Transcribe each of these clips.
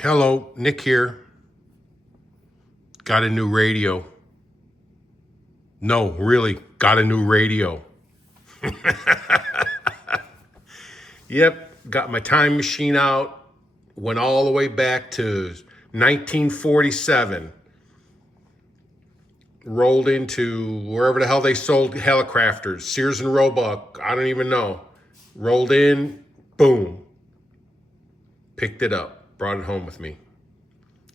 Hello, Nick here. Got a new radio. No, really, got a new radio. Yep, got my time machine out. Went all the way back to 1947. Rolled into wherever the hell they sold Hallicrafters, Sears and Roebuck, I don't even know. Rolled in, boom. Picked it up, brought it home with me.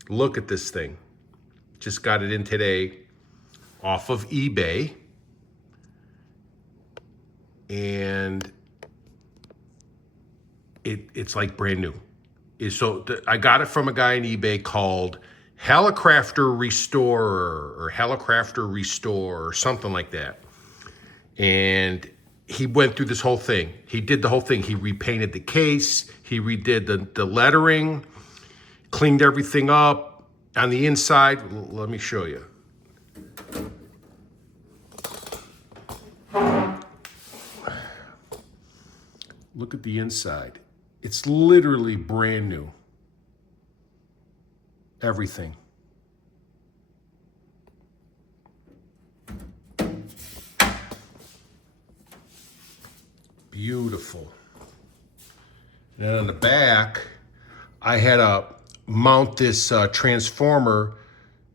Look at this thing. Just got it in today off of eBay. And it's like brand new. So I got it from a guy on eBay called Hallicrafter Restorer or Hallicrafter Restore or something like that. And he went through this whole thing. He did the whole thing. He repainted the case. He redid the lettering, cleaned everything up on the inside. Let me show you. Look at the inside. It's literally brand new. Everything. Beautiful. And then on the back, I had to mount this transformer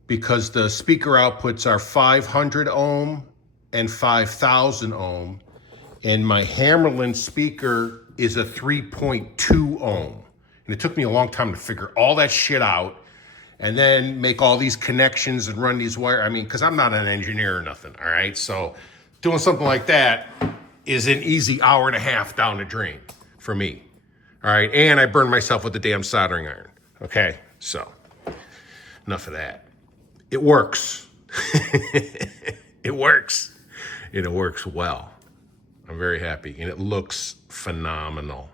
because the speaker outputs are 500 ohm and 5,000 ohm. And my Hammerlin speaker is a 3.2 ohm. And it took me a long time to figure all that shit out and then make all these connections and run these wires. I mean, because I'm not an engineer or nothing, all right? So doing something like that is an easy hour and a half down the drain for me, all right? And I burned myself with the damn soldering iron, okay? So enough of that. It works. It works. And it works well. I'm very happy, and it looks phenomenal.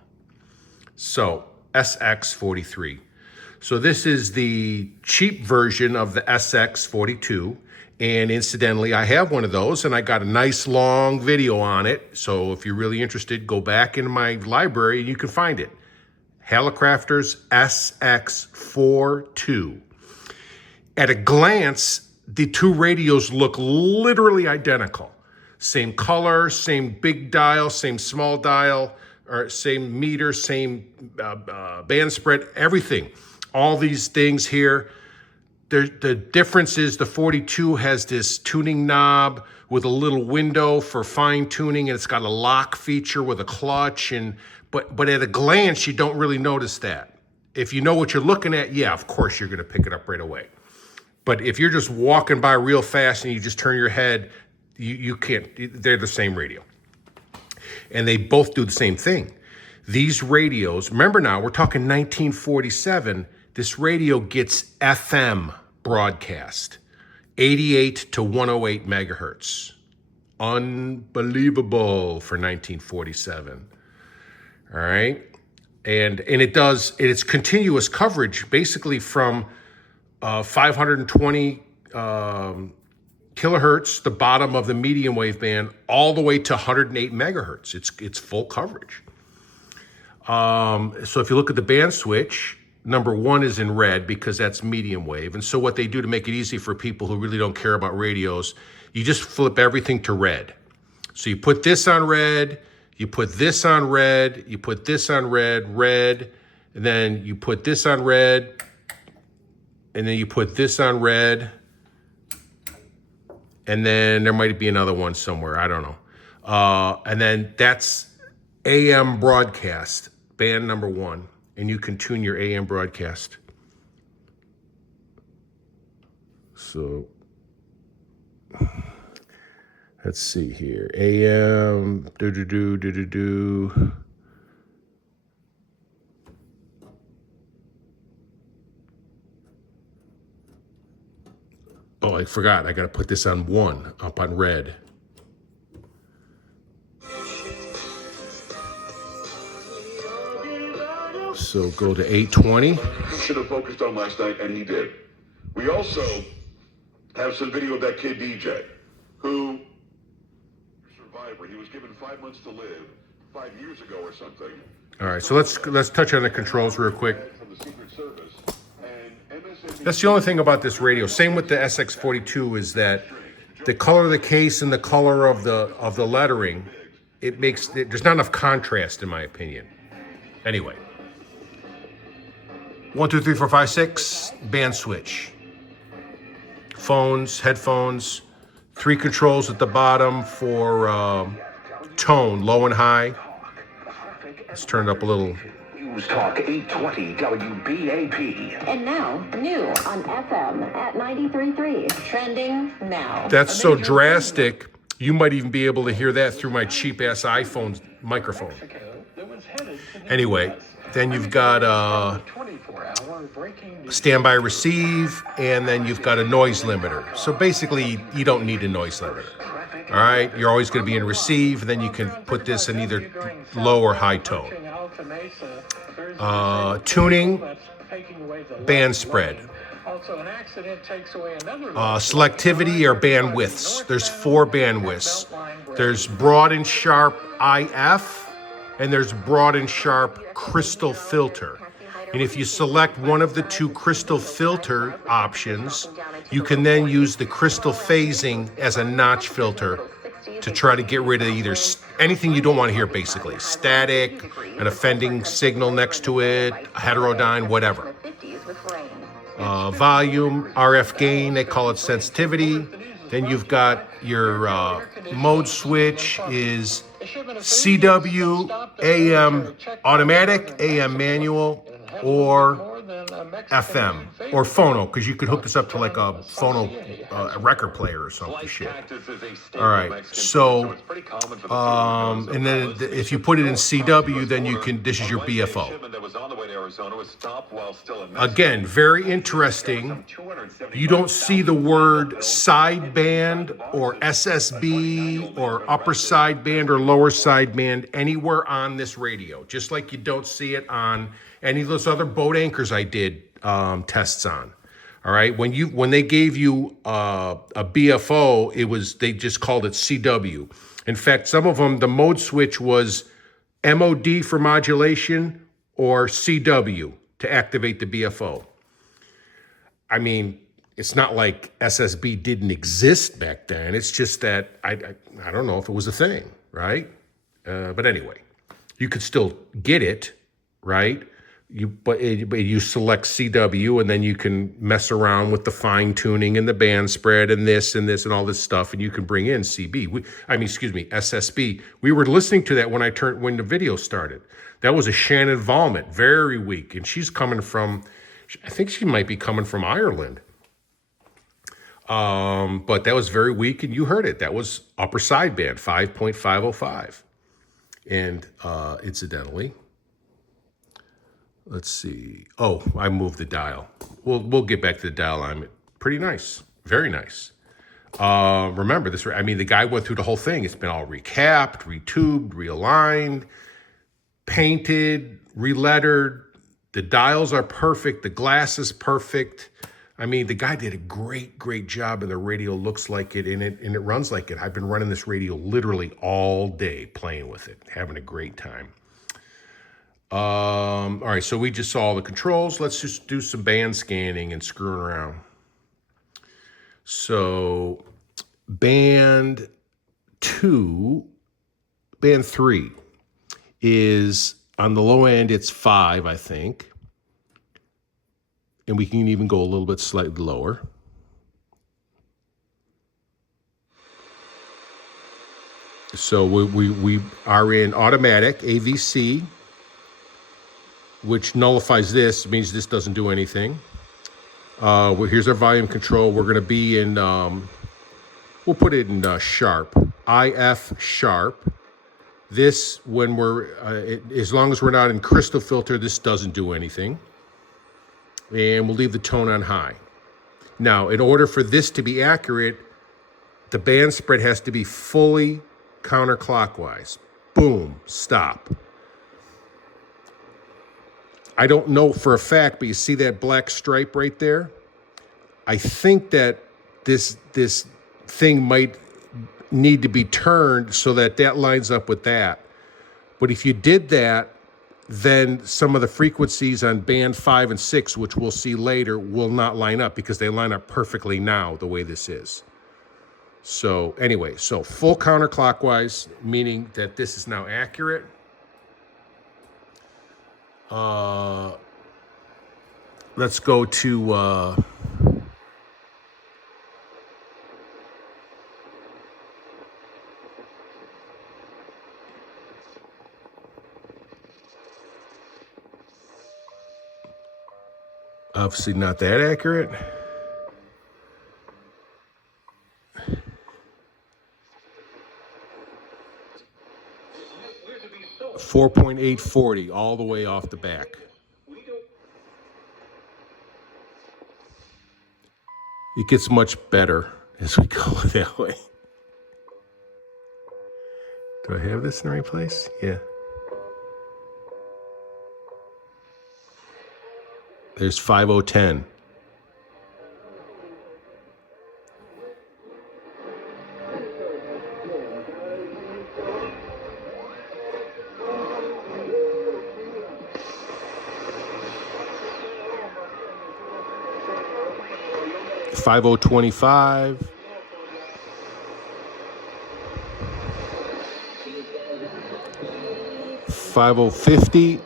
So, SX-43. So this is the cheap version of the SX-42, and incidentally, I have one of those, and I got a nice long video on it, so if you're really interested, go back in my library, and you can find it. Hallicrafters SX-42. At a glance, the two radios look literally identical. Same color, same big dial, same small dial, or same meter, same band spread, everything. All these things here. The difference is the 42 has this tuning knob with a little window for fine tuning, and it's got a lock feature with a clutch. But at a glance, you don't really notice that. If you know what you're looking at, yeah, of course you're gonna pick it up right away. But if you're just walking by real fast and you just turn your head, you can't, they're the same radio. And they both do the same thing. These radios, remember now, we're talking 1947, this radio gets FM broadcast, 88 to 108 megahertz. Unbelievable for 1947. All right? And it's continuous coverage, basically from 520 kilohertz, the bottom of the medium wave band, all the way to 108 megahertz. It's full coverage. So if you look at the band switch, number 1 is in red because that's medium wave. And so what they do to make it easy for people who really don't care about radios, you just flip everything to red. So you put this on red, you put this on red, you put this on red, red, and then you put this on red, and then you put this on red, and then there might be another one somewhere, I don't know. And then that's AM broadcast, band number 1. And you can tune your AM broadcast. So let's see here. AM, do. Oh, I forgot. I got to put this on 1, up on red. So go to 820. He should have focused on last night, and he did. We also have some video of that kid DJ, who survivor. He was given 5 months to live 5 years ago or something. All right, so let's touch on the controls real quick. That's the only thing about this radio. Same with the SX-42 is that the color of the case and the color of the lettering, there's not enough contrast in my opinion. Anyway. 1, 2, 3, 4, 5, 6, band switch. Phones, headphones, 3 controls at the bottom for tone, low and high. Let's turn it up a little. News Talk 820 WBAP. And now, new on FM at 93.3. Trending now. That's so drastic, you might even be able to hear that through my cheap-ass iPhone microphone. Anyway, then you've got standby receive, and then you've got a noise limiter. So basically, you don't need a noise limiter. All right, you're always going to be in receive, and then you can put this in either low or high tone. Tuning, band spread. Selectivity or bandwidths. There's 4 bandwidths. There's broad and sharp IF, and there's broad and sharp crystal filter. And if you select one of the 2 crystal filter options, you can then use the crystal phasing as a notch filter to try to get rid of either anything you don't want to hear, basically. Static, an offending signal next to it, a heterodyne, whatever. Volume, RF gain, they call it sensitivity. Then you've got your mode switch is CW, AM automatic, AM manual, or FM, or phono, because you could hook this up to like a phono, a record player or something shit. All right, so, and then if you put it in CW, then you can, this is your BFO. Again, very interesting. You don't see the word sideband or SSB or upper sideband or lower sideband anywhere on this radio, just like you don't see it on any of those other boat anchors I did tests on. All right, when they gave you a BFO, they just called it CW. In fact, some of them, the mode switch was MOD for modulation or CW to activate the BFO. I mean, it's not like SSB didn't exist back then. It's just that I don't know if it was a thing, right? But anyway, you could still get it, right? But you select CW, and then you can mess around with the fine tuning and the band spread and this and all this stuff, and you can bring in SSB. We were listening to that when the video started. That was a Shannon Volmet, very weak, and she's coming from, I think she might be coming from Ireland. But that was very weak, and you heard it. That was upper sideband, 5.505, and incidentally. Let's see. Oh, I moved the dial. We'll get back to the dial. I'm pretty nice, very nice. Remember this? I mean, the guy went through the whole thing. It's been all recapped, retubed, realigned, painted, relettered. The dials are perfect. The glass is perfect. I mean, the guy did a great job, and the radio looks like it, and it runs like it. I've been running this radio literally all day, playing with it, having a great time. All right, so we just saw the controls. Let's just do some band scanning and screwing around. So band 3 is on the low end, it's 5, I think. And we can even go a little bit slightly lower. So we are in automatic AVC, which nullifies this, means this doesn't do anything. Here's our volume control. We're going to be in, we'll put it in sharp, IF sharp. This, when as long as we're not in crystal filter, this doesn't do anything. And we'll leave the tone on high. Now, in order for this to be accurate, the band spread has to be fully counterclockwise. Boom, stop. I don't know for a fact, but you see that black stripe right there? I think that this thing might need to be turned so that that lines up with that. But if you did that, then some of the frequencies on band 5 and 6, which we'll see later, will not line up because they line up perfectly now the way this is. So anyway, so full counterclockwise, meaning that this is now accurate. Let's go to obviously not that accurate. .840 all the way off the back. It gets much better as we go that way. Do I have this in the right place? Yeah. There's 5010. .5025. 5050.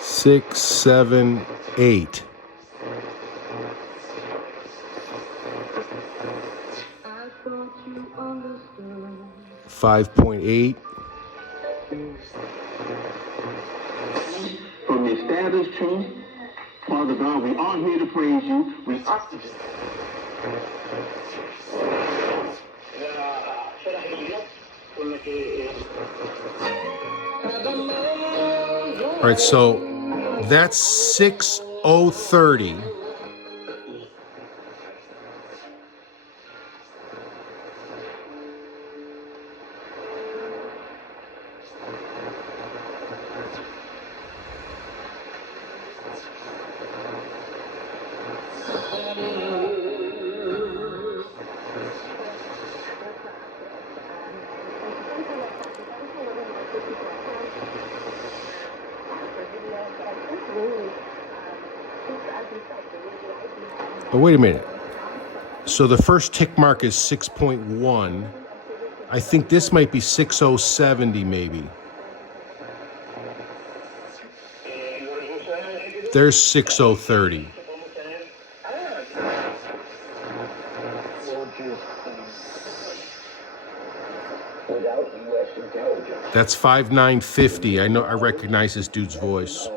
6, 7, 8. 5.8. From the established truth, Father God, we are here to praise you. We are. All right, so that's 6030. Oh, wait a minute. So the first tick mark is 6.1. I think this might be 6070 maybe. There's 6030. That's 5950. I know, I recognize this dude's voice.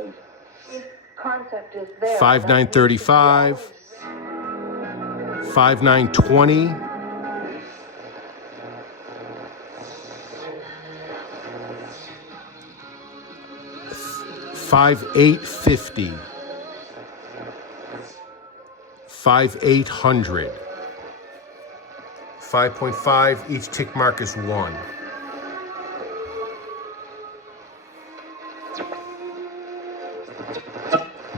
5935. 5920. 5850. 5800. 5.5. Each tick mark is 1.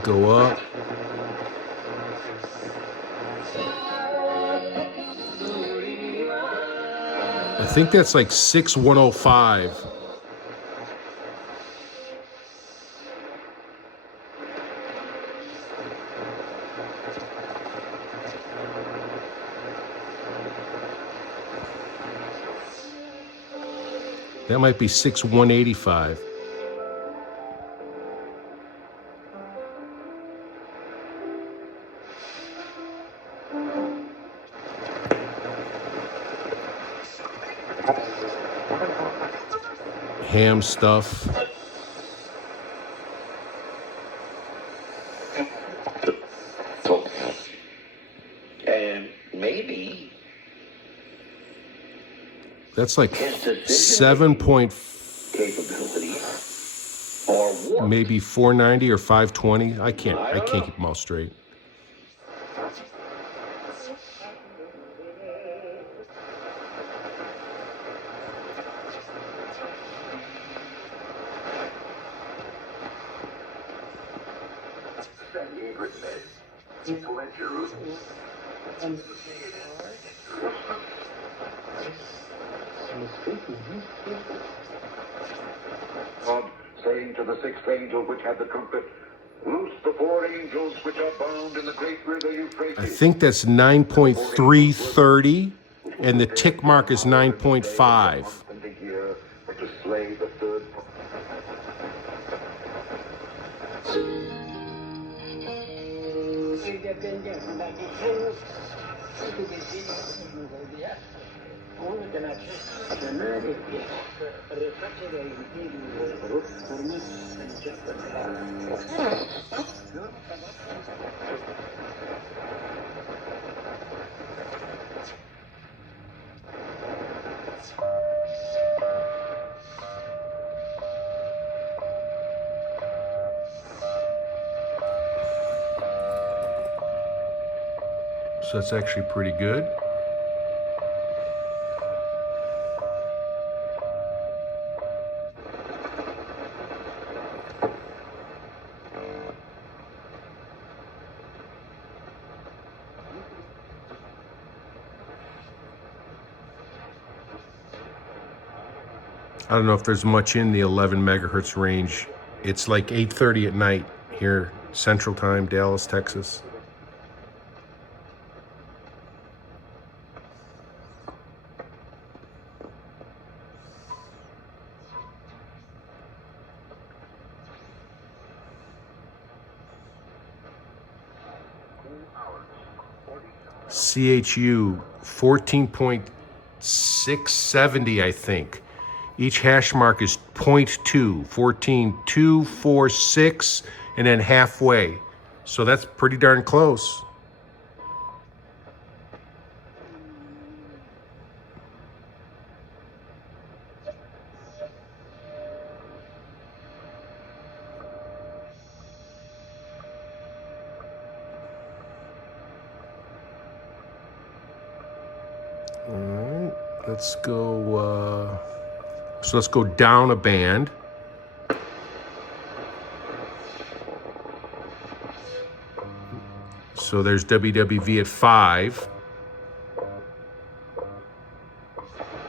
Go up. I think that's like 6105. That might be 6185. ham stuff. And maybe That's like his decision 7 point, capability or warped. maybe 490 or 520. I can't keep them all straight. God saying to the sixth angel which had the trumpet, loose the four angels which are bound in the great river Euphrates. I think that's 9.330, and the tick mark is 9.5. And the year to slay the third. So that's actually pretty good. I don't know if there's much in the 11 megahertz range. It's like 8:30 at night here, Central Time, Dallas, Texas. CHU 14.670, I think. Each hash mark is 0.2, 14.246, and then halfway. So that's pretty darn close. All right, let's go. So let's go down a band. So there's WWV at 5.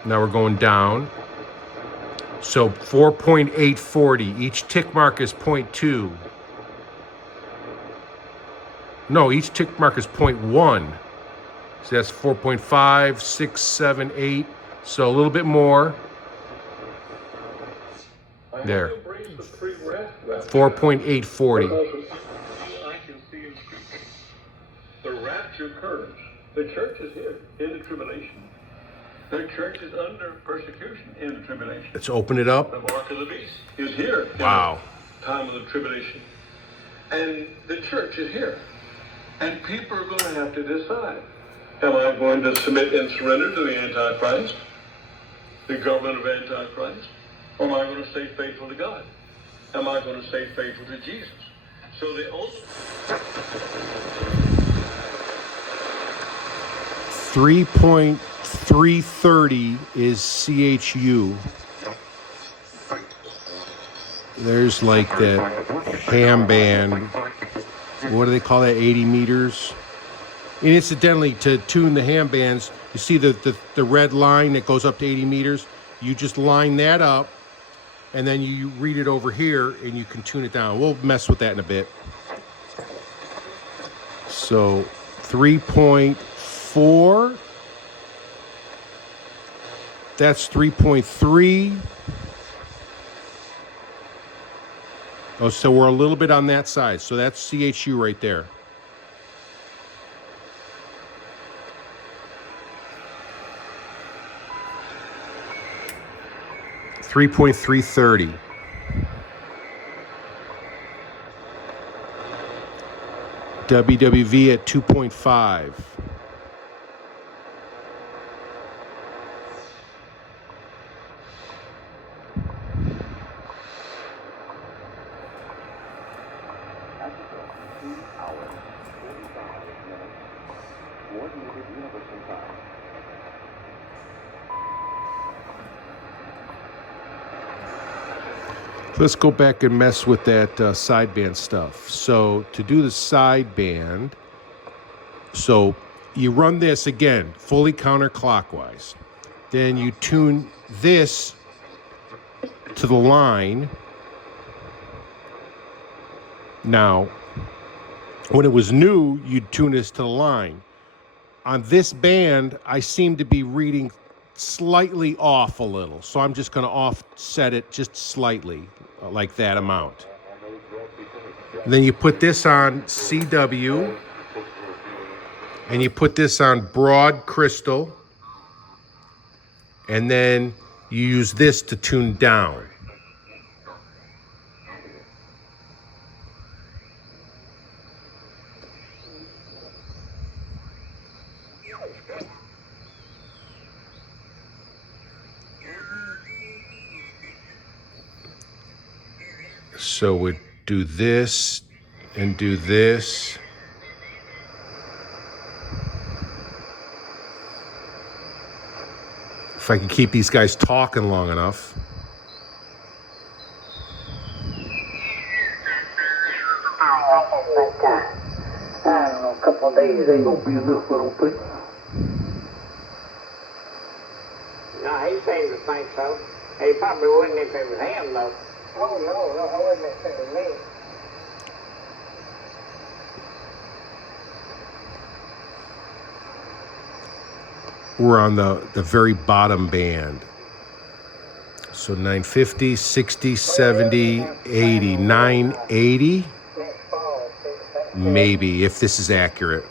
Now we're going down. So 4.840. Each tick mark is 0.2. No, each tick mark is 0.1. So that's 4.5, 6, 7, 8. So a little bit more. There. 4.840. I can see in Scripture. The rapture occurs. The church is here in the tribulation. The church is under persecution in the tribulation. Let's open it up. The mark of the beast is here. Wow. In the time of the tribulation. And the church is here. And people are going to have to decide. Am I going to submit and surrender to the Antichrist, the government of Antichrist? Or am I going to stay faithful to God? Am I going to stay faithful to Jesus? So the only 3.330 is CHU. There's like that ham band. What do they call that? 80 meters. And incidentally, to tune the ham bands, you see the red line that goes up to 80 meters? You just line that up, and then you read it over here, and you can tune it down. We'll mess with that in a bit. So 3.4. That's 3.3. Oh, so we're a little bit on that side. So that's CHU right there. 3.330. WWV at 2.5. Let's go back and mess with that sideband stuff. So to do the sideband, so you run this again, fully counterclockwise. Then you tune this to the line. Now, when it was new, you'd tune this to the line. On this band, I seem to be reading slightly off a little. So I'm just going to offset it just slightly, like that amount. And then you put this on CW, and you put this on broad crystal, and then you use this to tune down. So we do this and do this. If I can keep these guys talking long enough. I don't know, a couple of days ain't gonna be enough, I don't think. No, he seemed to think so. He probably wouldn't if it was him, though. Oh, no, I wouldn't if it was me. We're on the very bottom band. So 950, 60, 70, 80, 980. Maybe, if this is accurate.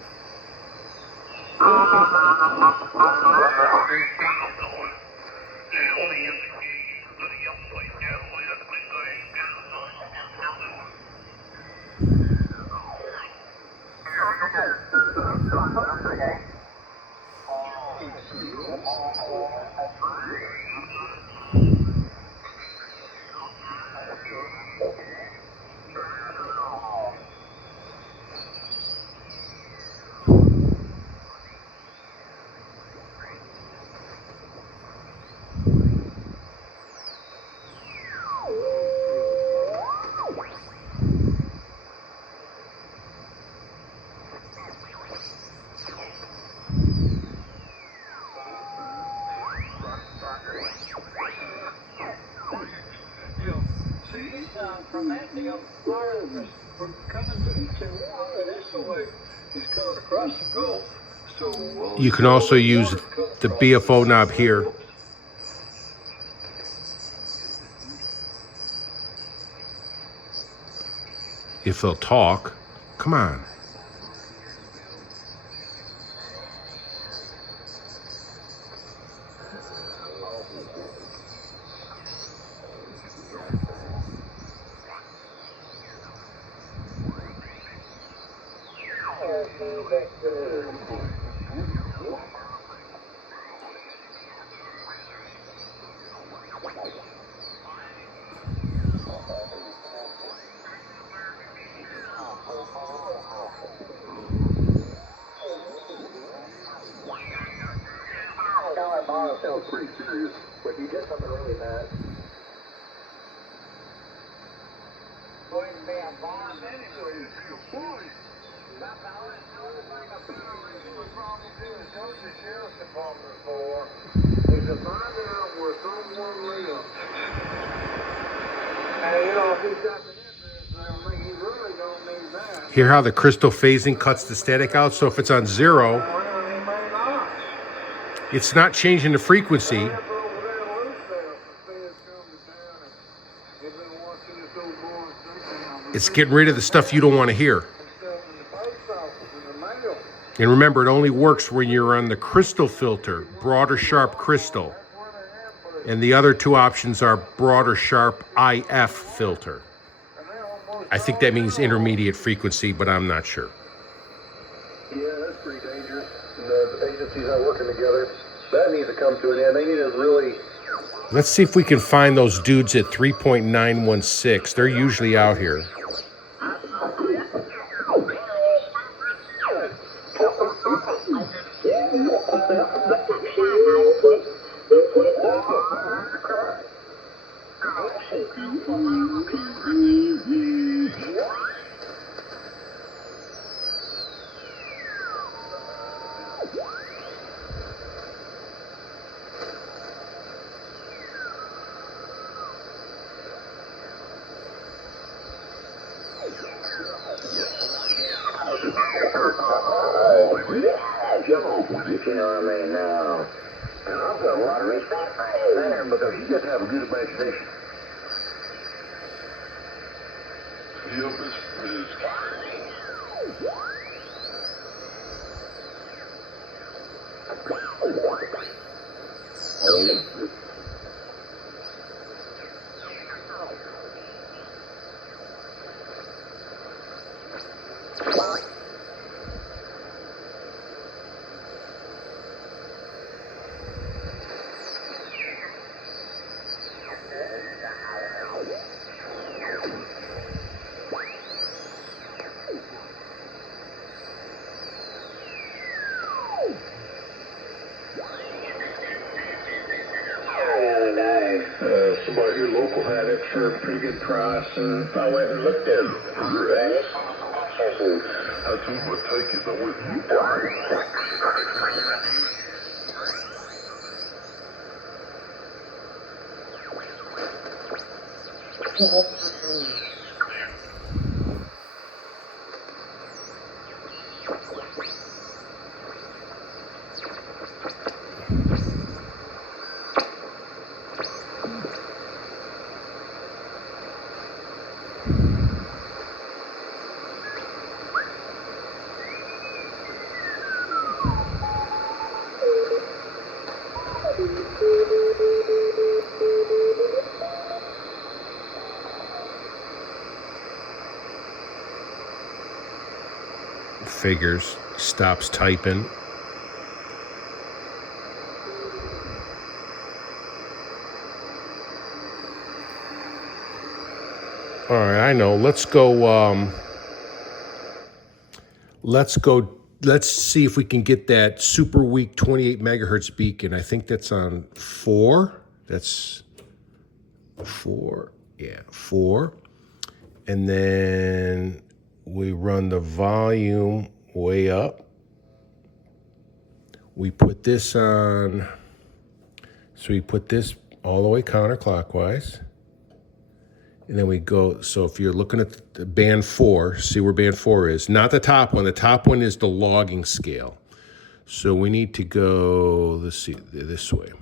From that deal, Florida was coming to water this way. He's coming across the Gulf. So You can also use the BFO knob here. If they'll talk. Come on. that was pretty serious. But he did something really bad. Going to be a bond anyway. That's the only thing I found he was probably doing go to the sheriff's department for is to find out where someone lives. And you know, if he's got the interest there, he really don't need that. Hear how the crystal phasing cuts the static out? So if it's on 0, Well, he may not. it's not changing the frequency. Over there loose there, see it's coming down and he's been watching this old boy drinking. It's getting rid of the stuff you don't want to hear. Stuff in the post office in the mail. And remember, it only works when you're on the crystal filter, broad or sharp crystal. That's where they have put And the other two options are broad or sharp IF filter. I think that means intermediate frequency, but I'm not sure. Yeah, that's pretty dangerous. And the agencies are working together. That needs to come to an end. They need to really... Let's see if we can find those dudes at 3.916. They're usually out here. You know what I mean? Now, and I've got a lot of respect for you there because you just have a good imagination. Yep, it's somebody here local had it for a pretty good price, and I went and looked at it. Right? I told him I'd take it, I went and Figures. Stops typing. All right, I know. Let's go. Let's see if we can get that super weak 28 megahertz beacon. I think that's on 4. That's 4. Yeah, 4. And then we run the volume way up. We put this on, so we put this all the way counterclockwise. And then we go, so if you're looking at the band 4, see where band 4 is. Not the top one. The top one is the logging scale. So we need to go, let's see, this way.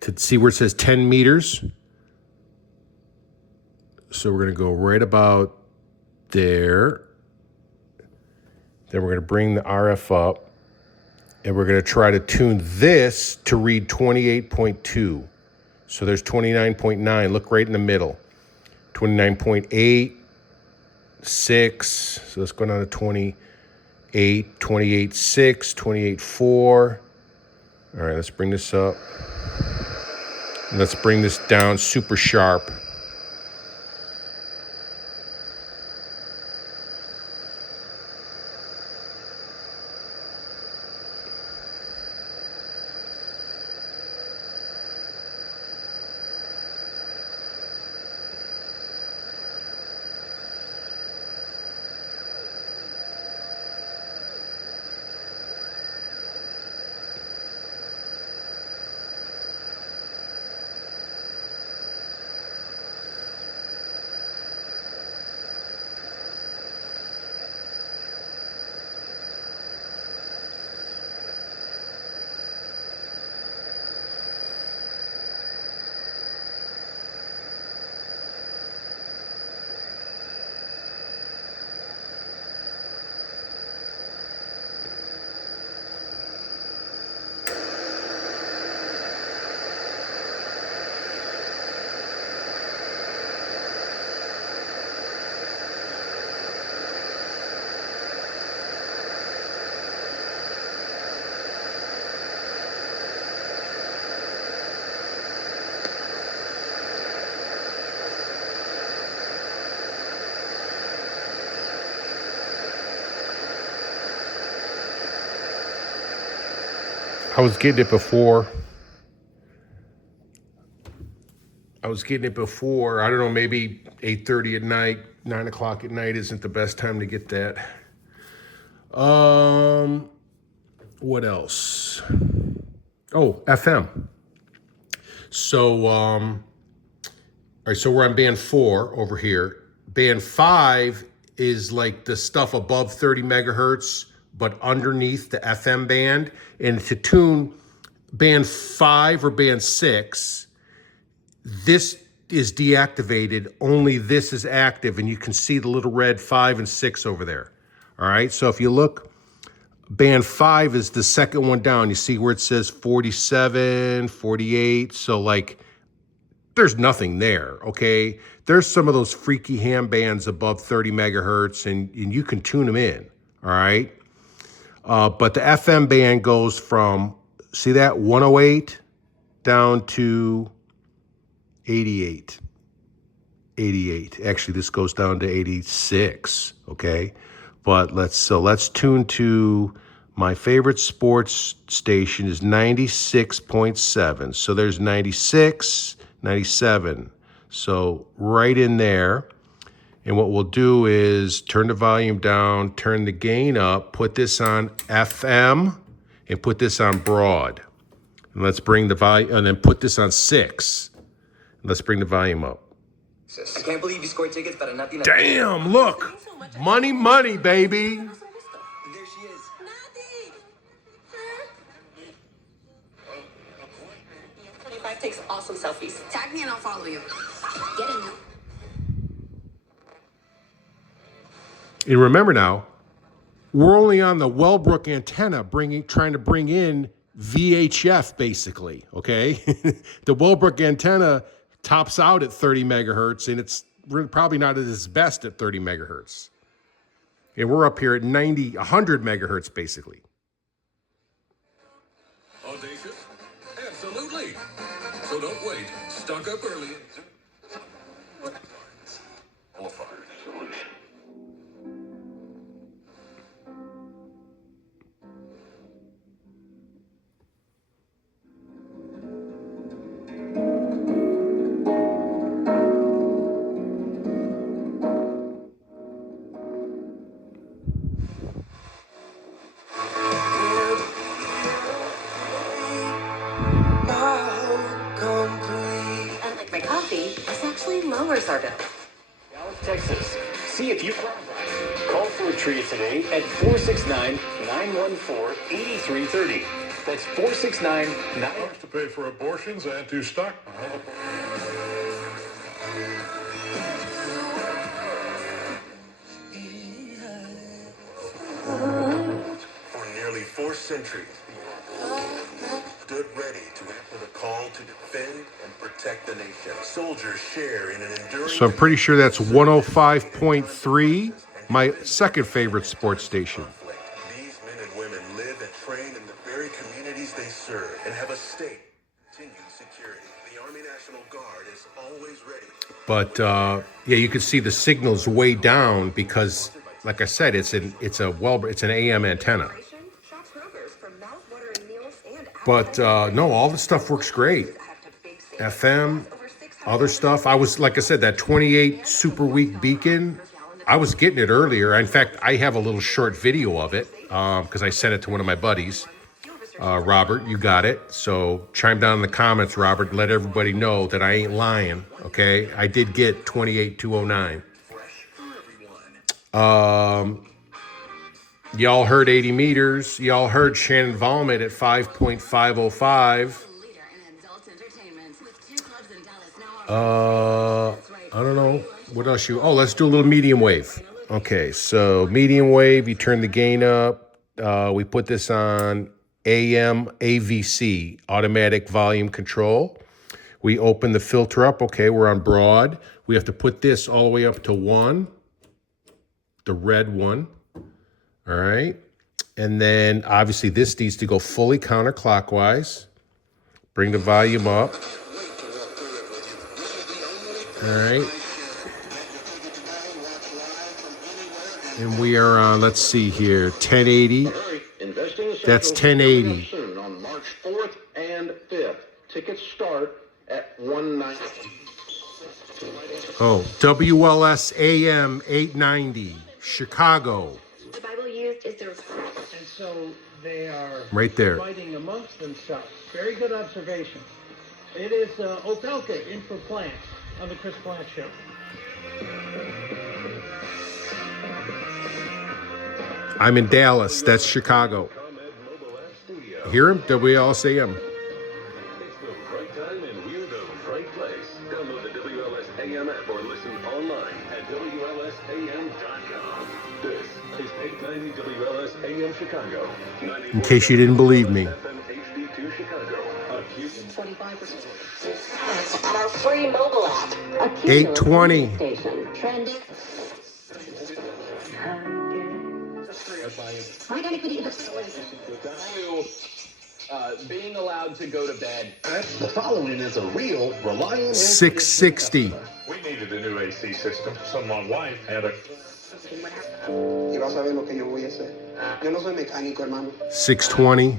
To see where it says 10 meters. So we're going to go right about there. Then we're going to bring the RF up. And we're going to try to tune this to read 28.2. So there's 29.9. Look right in the middle. 29.8, 6. So let's go down to 28, 28.6, 28.4. All right, let's bring this up. And let's bring this down super sharp. I was getting it before. I don't know, maybe 8:30 at night, 9 o'clock at night isn't the best time to get that. What else? Oh, FM. So, all right, so we're on band 4 over here. Band 5 is like the stuff above 30 megahertz, but underneath the FM band. And to tune band 5 or band 6, this is deactivated, only this is active, and you can see the little red 5 and 6 over there. All right, so if you look, band 5 is the second one down. You see where it says 47, 48, so like, there's nothing there, okay? There's some of those freaky ham bands above 30 megahertz, and you can tune them in, all right? But the FM band goes from, see that, 108 down to 88. Actually, this goes down to 86, okay? But let's tune to my favorite sports station is 96.7. So there's 96, 97. So right in there. And what we'll do is turn the volume down, turn the gain up, put this on FM, and put this on broad. And let's bring the volume, and then put this on 6. Let's bring the volume up. I can't believe you scored tickets para Nati. Damn, look. Money, baby. There she is. Nati! 25 takes awesome selfies. Tag me and I'll follow you. Get in now. And remember now, we're only on the Wellbrook antenna trying to bring in VHF, basically, okay? The Wellbrook antenna tops out at 30 megahertz, and it's probably not at its best at 30 megahertz. And we're up here at 100 megahertz, basically. Audacious? Absolutely. So don't wait. Stock up early. Unlike my coffee, this actually lowers our bill. Dallas, Texas. See if you qualify. Call for a tria today at 469-914-8330. That's 469-9. To pay for abortions and to stock. For nearly 4 centuries, stood ready to answer the call to defend and protect the nation. Soldiers share in an enduring... So I'm pretty sure that's 105.3, my second favorite sports station. These men and women live and train in the very communities they serve and have a stake continued security. The Army National Guard is always ready. But yeah, you can see the signal's way down because, like I said, it's an AM antenna. But no, all the stuff works great. FM, other stuff. I was, like I said, that 28 super weak beacon, I was getting it earlier. In fact, I have a little short video of it because I sent it to one of my buddies. Robert, you got it. So chime down in the comments, Robert, and let everybody know that I ain't lying, okay? I did get 28209. Y'all heard 80 meters. Y'all heard Shannon Valmet at 5.505. I don't know. What else let's do a little medium wave. Okay, so medium wave, you turn the gain up. We put this on AM AVC, automatic volume control. We open the filter up. Okay, we're on broad. We have to put this all the way up to 1, the red one. All right. And then obviously this needs to go fully counterclockwise. Bring the volume up. All right. And we are on, let's see here, 1080. That's 1080. Oh, WLS AM 890, Chicago. The Bible used is the... And so they are Right there. fighting amongst themselves. Very good observation. It is Opelka in for Plant on the Chris Plant Show. I'm in Dallas. That's Chicago. Hear him? WLS AM. It's the right time and we're the right place. Download the WLS AM app or listen online at WLSAM.com. This is 890 WLS AM Chicago. In case you didn't believe me. FM HD2 Chicago. A Houston 25%. And our free mobile app. A 820. Station. Trending. Being allowed to go to bed. The following is a real, reliable... 660. We needed a new AC system, so my wife had a... Y vas a ver lo que yo voy a hacer. Yo no soy mecánico, hermano. 620.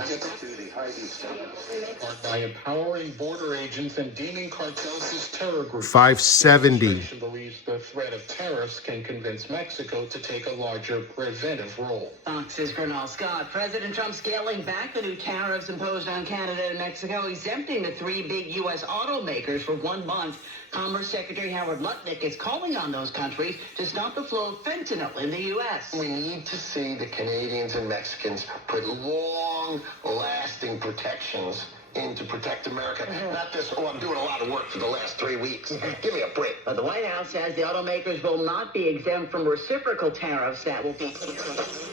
By empowering border agents and deeming cartels as terror groups. 570. The believes the threat of tariffs can convince Mexico to take a larger preventive role. Fox's Bernal Scott. President Trump scaling back the new tariffs imposed on Canada and Mexico, exempting the three big U.S. automakers for 1 month. Commerce Secretary Howard Lutnick is calling on those countries to stop the flow of fentanyl in the U.S. We need to see the Canadians and Mexicans put long-lasting protections in to protect America. Not this, I'm doing a lot of work for the last 3 weeks. Give me a break. But the White House says the automakers will not be exempt from reciprocal tariffs that will be put in place.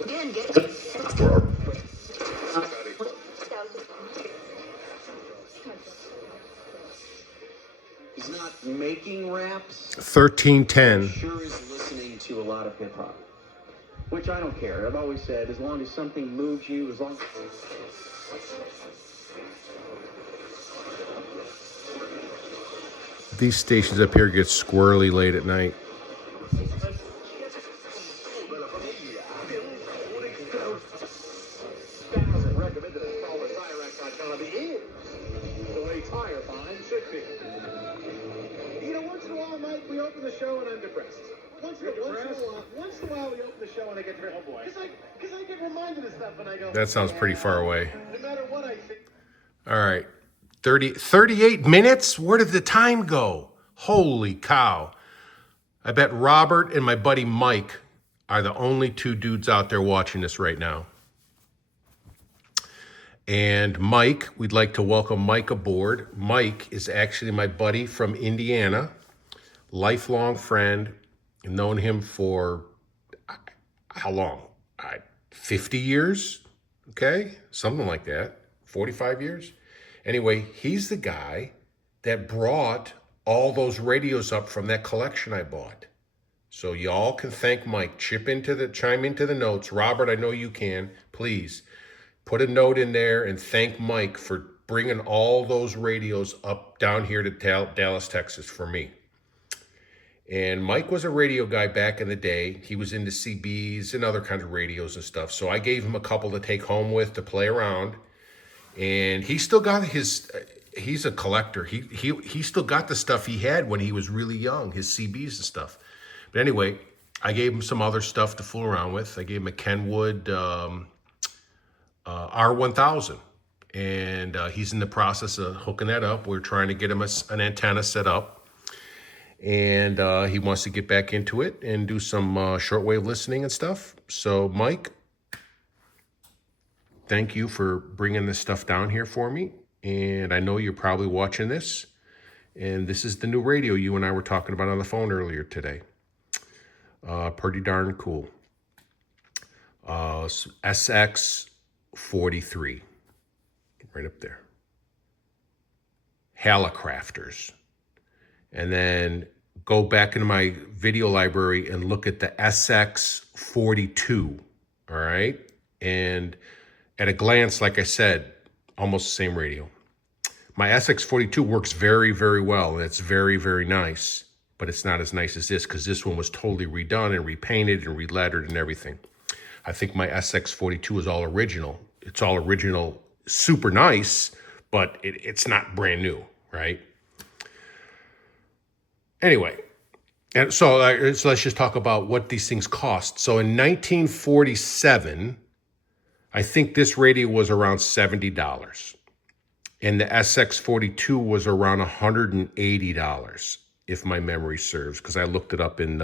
Again, He's not making raps. 1310. Sure is listening to a lot of hip hop, which I don't care. I've always said, as long as something moves you, as long as... These stations up here get squirrely late at night. Once in a while, Mike, we open the show and I'm depressed. Once in a while, we open the show and I get oh boy. Because I get reminded of stuff and I go... That sounds pretty far away. No matter what I think... All right. 38 minutes? Where did the time go? Holy cow. I bet Robert and my buddy Mike are the only two dudes out there watching this right now. And Mike, we'd like to welcome Mike aboard. Mike is actually my buddy from Indiana, lifelong friend. I've known him for, how long? 50 years? Okay, something like that. 45 years? Anyway, he's the guy that brought all those radios up from that collection I bought. So y'all can thank Mike. Chime into the notes. Robert, I know you can. Please put a note in there and thank Mike for bringing all those radios up down here to Dallas, Texas for me. And Mike was a radio guy back in the day. He was into CBs and other kinds of radios and stuff. So I gave him a couple to take home with to play around. And he still got his, he's a collector. He still got the stuff he had when he was really young, his CBs and stuff. But anyway, I gave him some other stuff to fool around with. I gave him a Kenwood R1000. And he's in the process of hooking that up. We're trying to get him an antenna set up. And he wants to get back into it and do some shortwave listening and stuff. So, Mike, thank you for bringing this stuff down here for me. And I know you're probably watching this. And this is the new radio you and I were talking about on the phone earlier today. Pretty darn cool. SX-43. Right up there. Hallicrafters. And then go back into my video library and look at the SX-42. All right? And at a glance, like I said, almost the same radio. My SX-42 works very, very well. And it's very, very nice. But it's not as nice as this because this one was totally redone and repainted and relettered and everything. I think my SX-42 is all original. It's all original super nice, but it's not brand new, right? Anyway, and so let's just talk about what these things cost. So in 1947, I think this radio was around $70. And the SX-42 was around $180, if my memory serves, because I looked it up in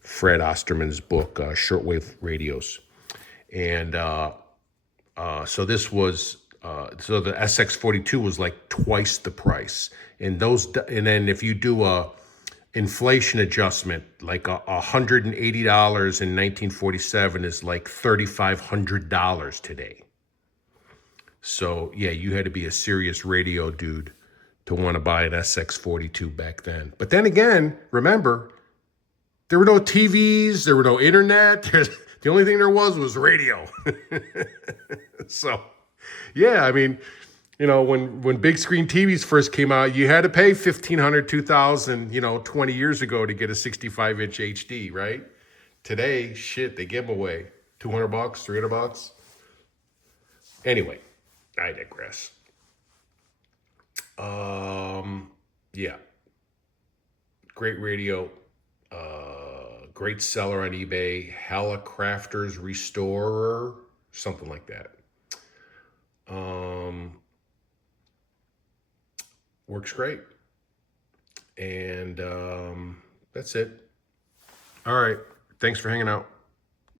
Fred Osterman's book, Shortwave Radios. And so this was, so the SX-42 was like twice the price. And then if you do a inflation adjustment, like $180 in 1947 is like $3,500 today. So yeah, you had to be a serious radio dude to want to buy an SX-42 back then. But then again, remember, there were no TVs, there were no internet. The only thing there was radio. So yeah, I mean, you know, when big screen TVs first came out, you had to pay $1,500, $2,000, you know, 20 years ago to get a 65-inch HD, right? Today, shit, they give them away. $200, $300. Anyway, I digress. Yeah. Great radio. Great seller on eBay. Hallicrafters Restorer. Something like that. Works great. And that's it. All right. Thanks for hanging out.